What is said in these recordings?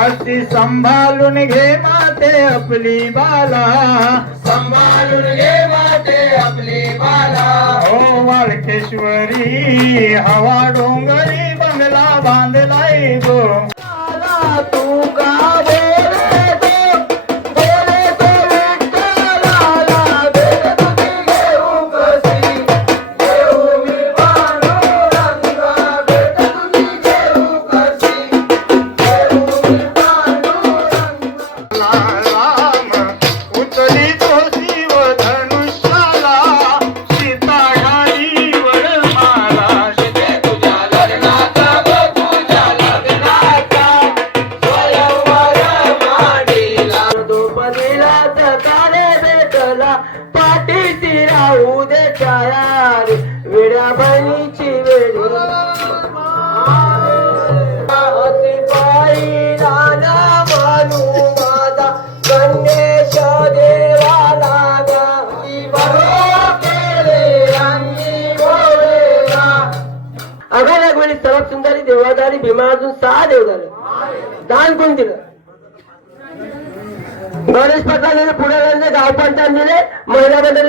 अशी सांभाळून घे माते आपली बाला, सांभाळून घे माते आपली बाला. ओ वाळकेश्वरी हवा डोंगरी बंगला बांधलाय गो. तू का बोले तो विठ्ठलाला, भेट तुझी घेऊ कशी, घेऊ मी पांडुरंगा, भेट तुझी घेऊ कशी, घेऊ मी पांडुरंगा. राम उतरी तो शिव धनुष्याला, सीता घाली वरमाला. शिते तुझ्या लग्नाचा ग तुझ्या लग्नाचा, स्वयंवर मांडीला द्रौपदीला जगाने भेटला, पाठीशी राहू दे छाया रे, वेड्या बहिणीची वेडी. अति पायीला ना मानू माझा गणेश देवाला गा, बरो केले आम्ही भोळेला. अगं एक वेळी सर्वात सुंदरी देवादारी भीमा अजून 6 देव झाले. दान कोण दिलं? गणेश पथकाने पुढे गाव पंचायत दिले, महिला मंडळी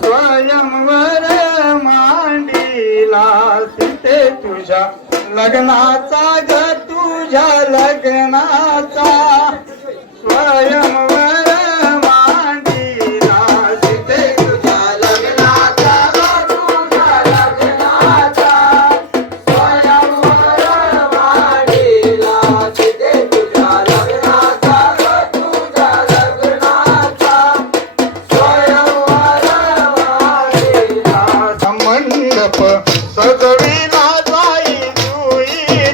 स्वयंवर मांडीला. सीते तुझ्या लग्नाचा ग तुझ्या लग्नाचा, स्वयंवर मांडीला. सीते तुझ्या लग्नाचा ग तुझ्या लग्नाचा, स्वयंवर मांडीला. सीते तुझ्या लग्नाचा ग तुझ्या लग्नाचा, स्वयंवर मांडीला. मंडप सजविला जाई जुई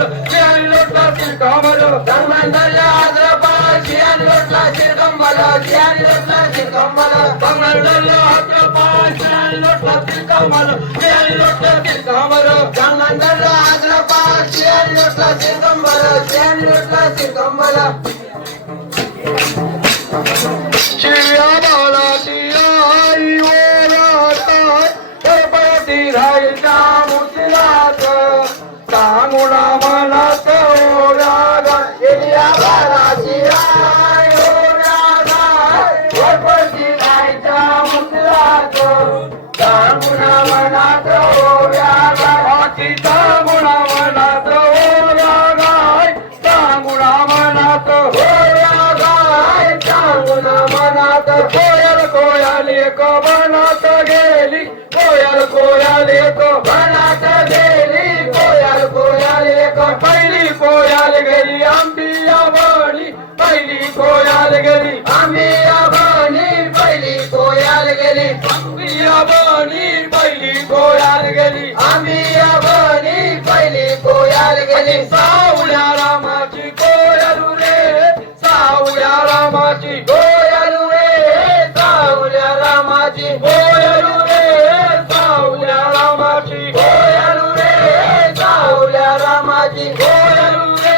शियान लोटला शिरकांबल गंगाधरला आद्रपाळ शियान लोटला शिरकांबल शियान लोटला शिरकांबल गंगाधरला आद्रपाळ शियान लोटला शिरकांबल शियान लोटला शिरकांबल गंगाधरला आद्रपाळ शियान लोटला शिरकांबल शियान लोटला शिरकांबल शिया बालाची आई ओराताय गणपती रायच्या मुसलात सांगुणा मनात ओव्यागा शिया बालाची आई ओराताय गणपती रायच्या मुसलात सांगुणा मनात ओव्यागा आची सांगुणा मनात ओव्यागा सांगुणा मनात मनात कोयल कोयाली एक मनात गेली कोयल कोयाली एक मनात गेली कोयल कोयाली एक पहिली कोयाल गेली आंबिया बनी पहिली कोयाल गेली आंबिया बनी पहिली कोयाल गेली आंबिया बनी पहिली कोयाल गेली आंबिया बनी पहिली कोयाल गेली सावळ्या रामाची कोयलू रे सावळ्या रामाची कोयलू रे सावळ्या रामाची कोयलू रे सावळ्या रामाची कोयलू रे सावळ्या रामाची कोयलू रे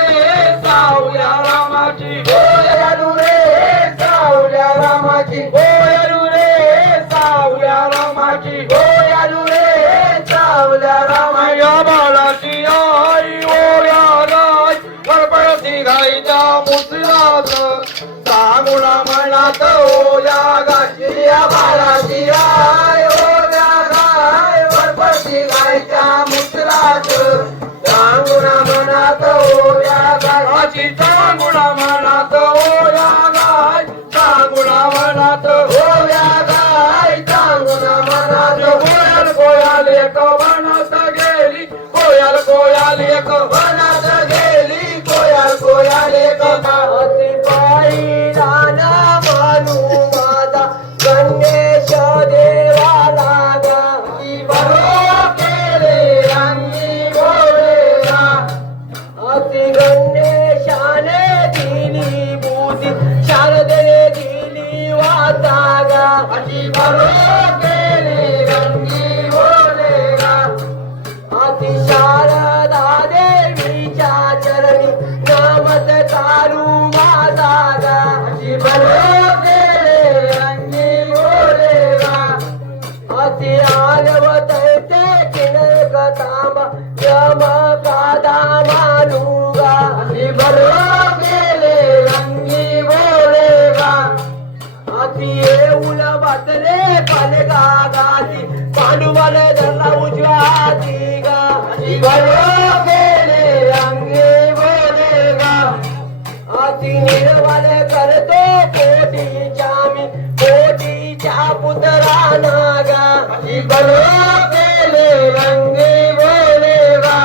सावळ्या रामाची कोयलू रे सावळ्या रामाची कोयलू रे सावळ्या रामाची कोयलू रे सावळ्या रामाया बाळाची आई ओया गाय गणपती गायच्या मुसलात सांगुणा मनात ओया गाशिया बाळाची आय ओया गाय गणपती गायच्या मुसलात सांगुणा मनात ओया गायची सांगुणा मनात ओया गाय सांगुणा मनात ओया गाय सांगुणा मनात कोयल कोयाल एक मनात गेली कोयल कोयाल एक मनात गेली कोयल कोयाल एक मनात पायी राना मानू माझा गणेश देवाला गाई बरो केले रंगी गोळेला अति गणेशाने दिली बुद्धी शारदेने दिली वातागा अति बरो केले रंगी गोळेला अति शारदा देवीच्या चरणी नमस्कारू माझा गा अति बरो केले रंगी गोळेला अति आलवत ते किनक तांबा यम कादा मालूगा अति बरो केले रंगी गोळेला अति येऊन बसले पलगा गाती पांडुवल धरला उजव्या हाती गा अति बरो केले रंगी गोळेला अति निर्मल करतो कोटीच्या मी कोटीच्या पुत्राना गा अति बरो केले रंगी गोळेला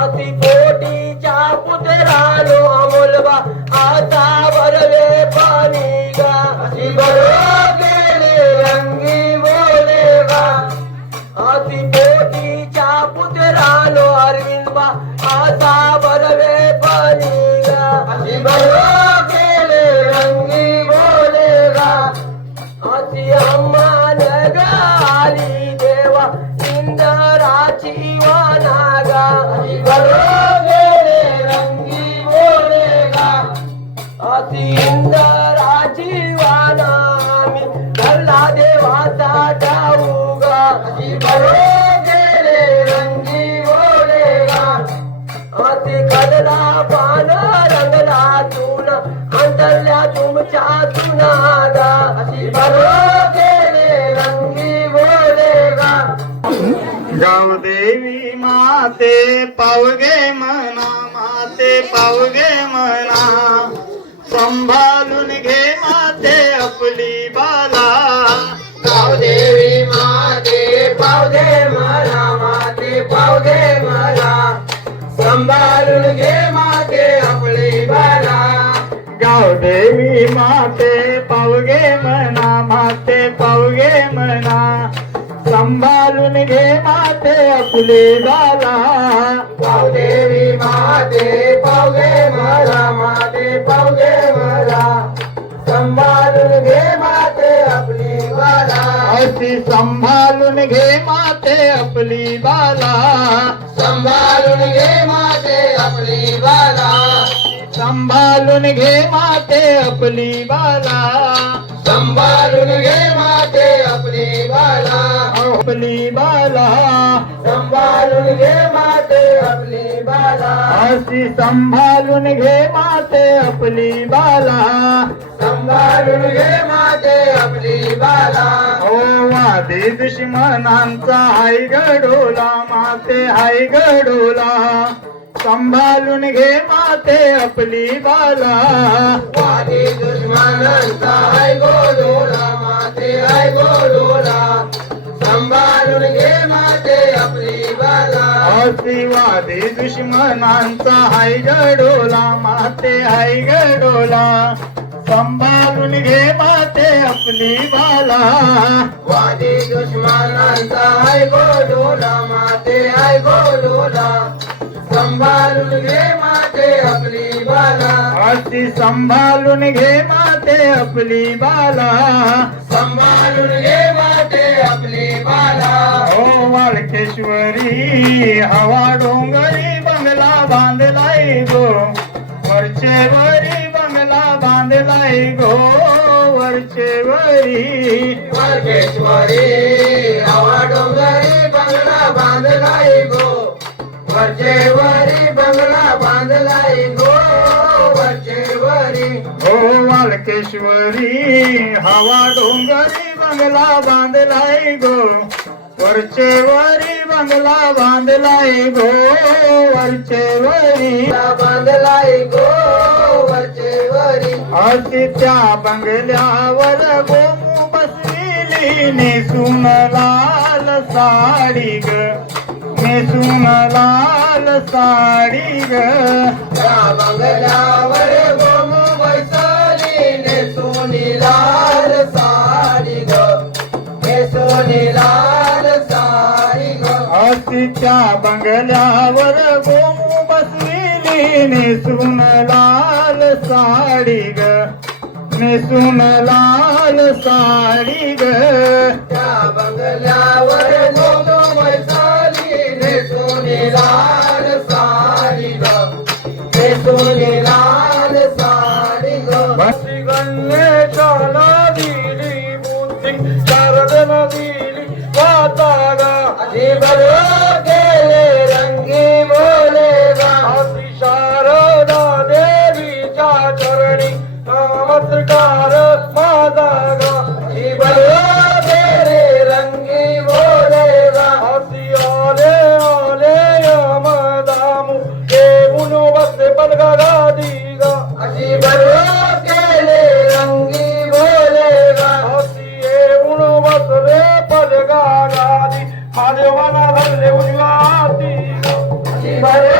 अति कोटीच्या पुत्रानो अमोलबा आता बरवे पाणी गा अति बरो केले रंगी गोळेला अति कोटीच्या पुत्रानो अरविंदबा आता बरवे पाणी गा अति बरो केले रंगी गोळेला अति अम्मान गाली देवा इंदराची वानागा अति बरो केले रंगी गोळेला अति इंदराची वानामी धरला देवाचा डाऊगा अति बरो केले रंगी गोळेला अति कडला पान रंगला तून अंतरल्या तुमच्या सुनागा अति बरो केले रंगी गोळेला गावदेवी माते पावगे मना माते पावगे मना संभाळून घे माते आपली बाला गावदेवी माते पावगे मला माते पावगे मला संभाळून घे माते आपली बाला गावदेवी माते पावगे मना माते पावगे मना संभाळून घे माते आपली बाला गावदेवी माते पावगे मला माते पावगे मला सांभाळून घे माते आपली बाला अशी सांभाळून घे माते आपली बाला सांभाळून घे माते आपली बाला सांभाळून घे माते आपली बाला सांभाळून घे माते आपली बाला आपली बाला सांभाळून घे माते आपली बाला अशी सांभाळून घे माते आपली बाला सांभाळून घे माते आपली बाला ओ वादी दुश्मनांचा हाय गडोला माते हाय गडोला सांभाळून घे माते आपली बाला वादी दुश्मनांचा हाय गोडोला माते हाय गोडोला सांभाळून घे माते आपली बाला अशी वादी दुश्मनांचा हाय गडोला माते हाय गडोला सांभाळून घे माते आपली बाला वादी दुश्मनांचा हाय गोडोला माते हाय गोडोला सांभाळून घे माते आपली बाला अशी सांभाळून घे माते आपली बाला सांभाळून घे माते आपली बाला ओ वाळकेश्वरी हवा डोंगरी बंगला बांधलाय गो वरचे वरी बंगला बांधलाय गो वरचे वरी वाळकेश्वरी हवा डोंगरी बंगला बांधलाय गो वरचे वरी बंगला बांधलाय गो वरचे वरी ओ वाळकेश्वरी हवा डोंगरी बंगला बांधलाय गो वरचे वरी बंगला बांधलाय गो वरचे वरी बांधलाय गो वरचे वरी अशी त्या बंगल्यावर गोमू बसलेली नेसून लाल साडी ग नेसून लाल साडी ग त्या बंगल्यावर गोमू बैसली नेसोनी लाल साडी ग नेसोनी लाल साडी ग अशी त्या बंगल्यावर गोमू बसलेली नेसून लाल साडी ग नेसून लाल साडी ग त्या बंगल्यावर गोमू बैसली नेसोनी लाल साडी ग नेसोनी लाल साडी ग बसी गणेशाला दिली बुद्धी शारदन दिली वाता ग अशी बरो गेले रंगी बोले गा अशी शारदा देवीच्या चरणी नमस्कार माझा ग अशी बरो गेले रंगी बोले गा अशी आले आले यमदामू येऊन बसले पलगा गादी ग अशी बरो गेले रंगी बोले गा अशी येऊन बसले पलगा गादी महादेवाला धरले उजव्या हाती ग अशी बरो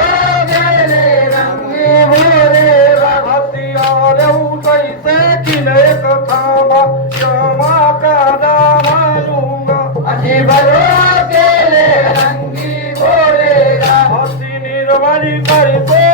गेले रंगी बोले गा हाती आल्या कैसे किले कथामा क्षमा कादा मायूंगा अशी बरो गेले रंगी बोले गा हाती निर्मली करतो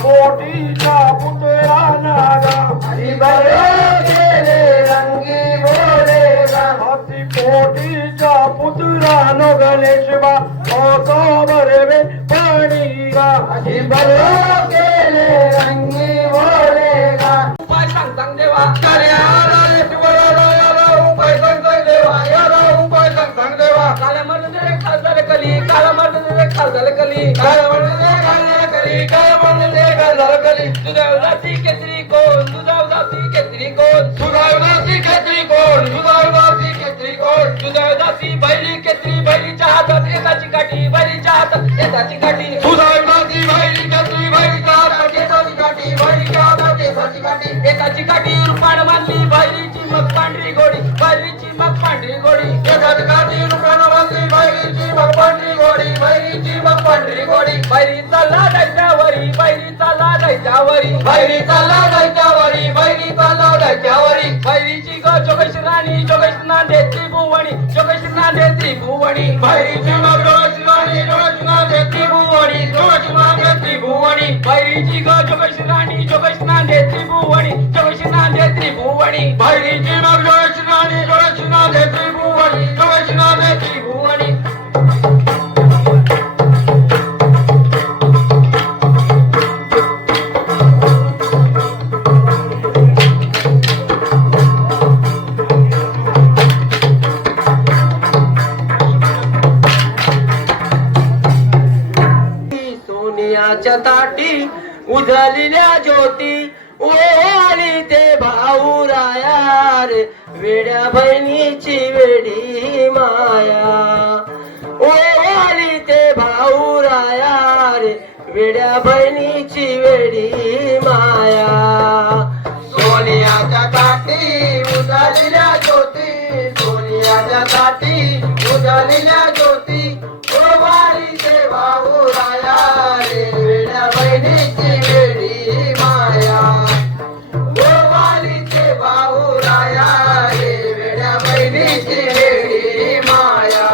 पोटीचा पुतळा नागा अशी बरो गेले रंगी बोले गा हाती पोटीचा पुतळा नो गणेश बा होतो बरे पाणी गा अशी बरो गेले रंगी बोले गा उपाय सांग सांग देवा कार्याला येशवराला उपाय सांग सांग देवा याला उपाय सांग सांग देवा काळ्या मर्दने खासदार कली काळ्या मर्दने खासदार कली काळ्या मर्दने खासदार कली काळ्या मर्दने खासदार कली तुझ्या उदासी केसरी कोण तुझ्या उदासी केसरी कोण तुझ्या उदासी केसरी कोण तुझ्या उदासी केसरी कोण तुझ्या उदासी बैली केसरी बैलीच्या हातात एकाची काठी बैलीच्या हातात एकाची काठी तुझ्या उदासी बैली केसरी बैलीच्या हातात एकाची काठी बैलीच्या हातात एकाची काठी एकाची काठी रुपाण बांधली बैलीची मग पांढरी घोडी बैलीची मग पांढरी घोडी एकाची काठी रुपाण बांधली बैलीची मग पांढरी घोडी बैलीची मग पांढरी घोडी बैलीचा लाडाच्या वरी बैलीचा लाडाच्या वरी बैलीचा लाडाच्या वरी बैलीचा लाडाच्या वरी बैलीची ग जोगेश राणी जोगेश नांदे त्रिभुवणी जोगेश नांदे त्रिभुवणी बैलीची मग जोगेश राणी जोगेश नांदे दे त्रिभुवनी जोगेशना दे त्रिभुवनी भैरीची ग जोगेशनानी जोगेशना दे त्रिभुवनी जोगेशना दे त्रिभुवनी भैरीची मग जोगेशनानी जोगेशना दे त्रिभुवनी जोगेशना दे त्रिभुवनी सोनियाच्या ताटी उजळलेल्या ज्योती ओवाळी ते भाऊ राया रे वेड्या बहिणीची वेडी माया ओवाळी ते भाऊ राया रे वेड्या बहिणीची वेडी माया सोनियाच्या ताटी उजळलेल्या ज्योती सोनियाच्या ताटी उजळलेल्या ज्योती ओवाळी ते भाऊ राया रे वेड्या बहिणीची वेडी माया ओवाळीचे भाऊ राया रे वेड्या बहिणीची वेडी माया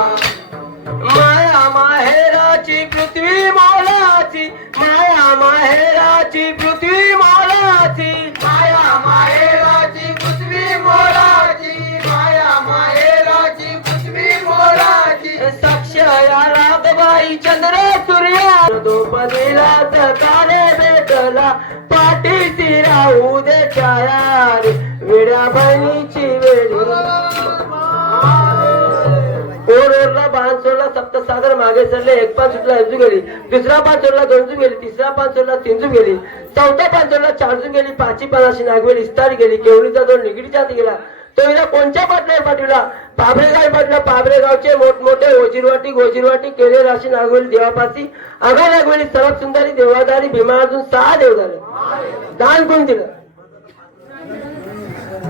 माया माहेराची पृथ्वी मोलाची माया माहेराची पृथ्वी मोलाची माया माहेराची पृथ्वी मोलाची माया माहेराची पृथ्वी मोलाची साक्ष या रातबाई चंद्र सूर्या दोपदीला तारे भेटला पाठीशी राहू दे छाया रे वेड्या बहिणीची वेडी ओरला बाण सोडला सप्त सागर मागे सरले एक पान सुटला अंजू गेली दुसरा पान सोडला दोनजू गेली तिसरा पान सोडला तीनजू गेली चौथा पान सोडला चारजू गेली पाचवी पानाशी नागवेली इस्तारी गेली केवळीचा दोन निगडीच्या हाती गेला तो हिला कोणत्या पाटल्यावर पाठवला पाबरेगाव पाठला पाबरेगावचे मोठमोठे गोजीरवाटी केले राशी नागवेली देवापासी आगा नागवेली सर्वात सुंदरी देवादारी भीमा अर्जुन 6 देवदारे दान कोण दिलं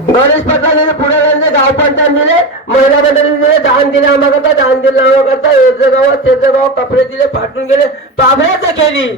गणेश पाटलाने पुढे गाव पंचायत दिले महिला मंडळी दिले दान दिले आम्हाला दान दिलं आम्हाला याचं गावात त्याचं गाव कपडे दिले फाटून गेले पाबऱ्याचं केली